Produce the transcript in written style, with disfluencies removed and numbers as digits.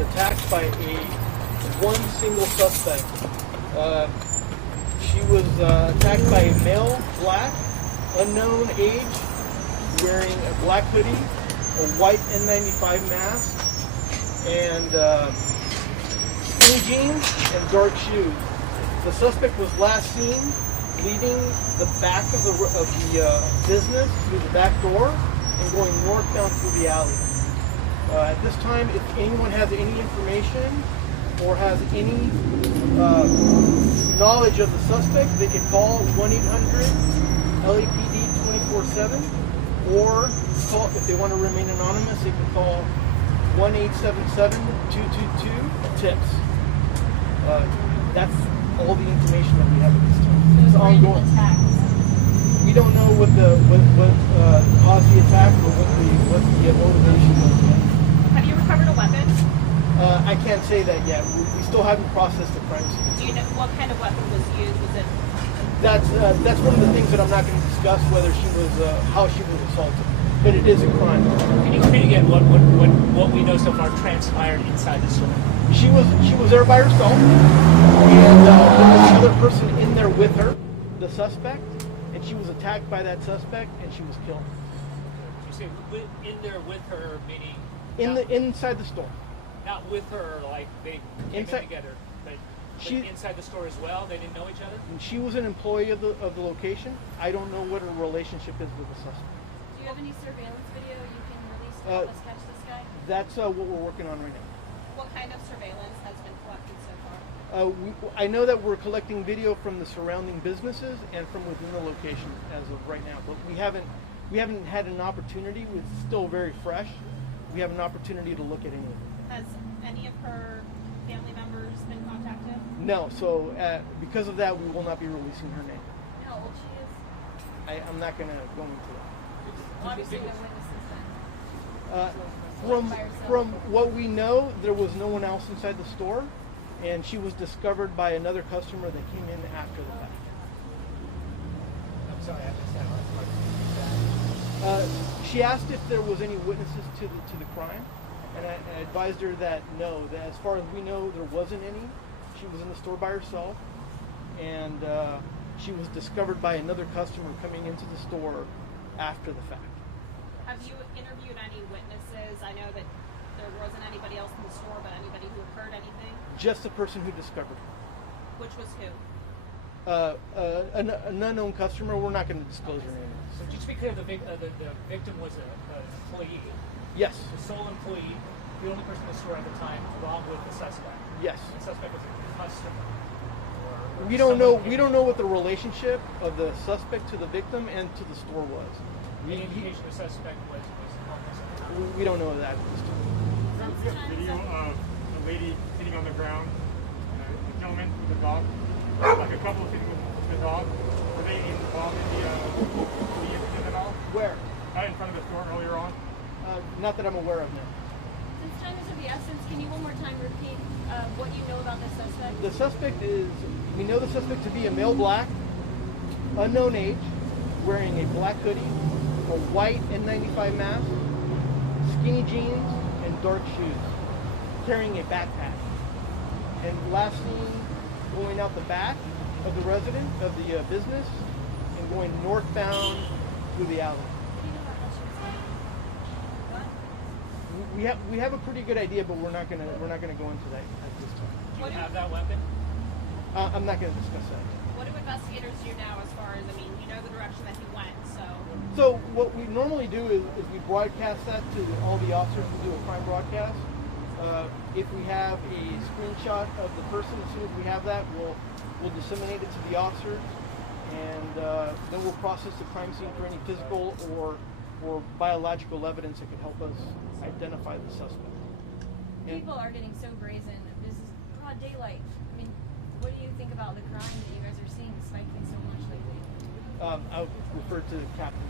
attacked by one single suspect. She was attacked by a male, black, unknown age, wearing a black hoodie, a white N95 mask, and skinny jeans and dark shoes. The suspect was last seen leaving the back of the business through the back door and going northbound through the alley. At this time, if anyone has any information or has any knowledge of the suspect, they can call 1-800-LAPD 24/7, or call, if they want to remain anonymous, they can call 1-877-222-TIPS. That's all the information that we have at this time. It's ongoing. We don't know what caused the attack or what the motivation was yet. Have you recovered a weapon? I can't say that yet. We still haven't processed the crime scene. Do you know what kind of weapon was used? Was it? That's one of the things that I'm not going to discuss, whether she was how she was assaulted. But it is a crime. Can you explain again what we know so far transpired inside the store? She was there by herself, and there was another person in there with her, the suspect, and she was attacked by that suspect, and she was killed. You say in there with her, meaning Inside the store. not with her, like they came in together, but inside the store as well. They didn't know each other. And she was an employee of the location. I don't know what her relationship is with the suspect. Do you have any surveillance video you can release to help us catch this guy? That's what we're working on right now. What kind of surveillance has been collected so far? I know that we're collecting video from the surrounding businesses and from within the location as of right now, but we haven't had an opportunity. It's still very fresh. We have an opportunity to look at any of it. Has any of her family members been contacted? No, so because of that, we will not be releasing her name. You know how old she is? I'm not going to go into that. Obviously, no witnesses then. From what we know, there was no one else inside the store, and she was discovered by another customer that came in after the fact. I'm sorry, I missed that. She asked if there was any witnesses to the crime, and I advised her that no, that as far as we know, there wasn't any. She was in the store by herself, and she was discovered by another customer coming into the store after the fact. Have you interviewed any witnesses? I know that there wasn't anybody else in the store, but anybody who heard anything? Just the person who discovered her. Which was who? An unknown customer. We're not going to disclose her name. So just to be clear, the victim was an employee. Yes. The sole employee, the only person in the store at the time, along with the suspect. Yes. The suspect was a customer. We don't know. We don't know what the relationship of the suspect to the victim and to the store was. Any indication the suspect was homeless? We don't know that. There's a video of a lady sitting on the ground, a gentleman with a dog, like a couple sitting with the dog. Were they involved in the incident at all? Where? In front of the store earlier on. Not that I'm aware of now. Since time is of the essence, can you one more time repeat what you know about this suspect? The suspect we know the suspect to be a male black, unknown age, wearing a black hoodie, a white N95 mask, skinny jeans, and dark shoes, carrying a backpack. And last seen going out the back of the business and going northbound through the alley. We have a pretty good idea, but we're not gonna go into that at this time. Do you have that weapon? I'm not gonna discuss that. What do investigators do now as far as, you know the direction that he went, so... So what we normally do is we broadcast that to all the officers who do a crime broadcast. If we have a screenshot of the person, as soon as we have that, we'll disseminate it to the officers, and then we'll process the crime scene for any physical or biological evidence that could help us identify the suspect. People are getting so brazen. This is broad daylight. What do you think about the crime that you guys are seeing spiking so much lately? I would refer to the captain.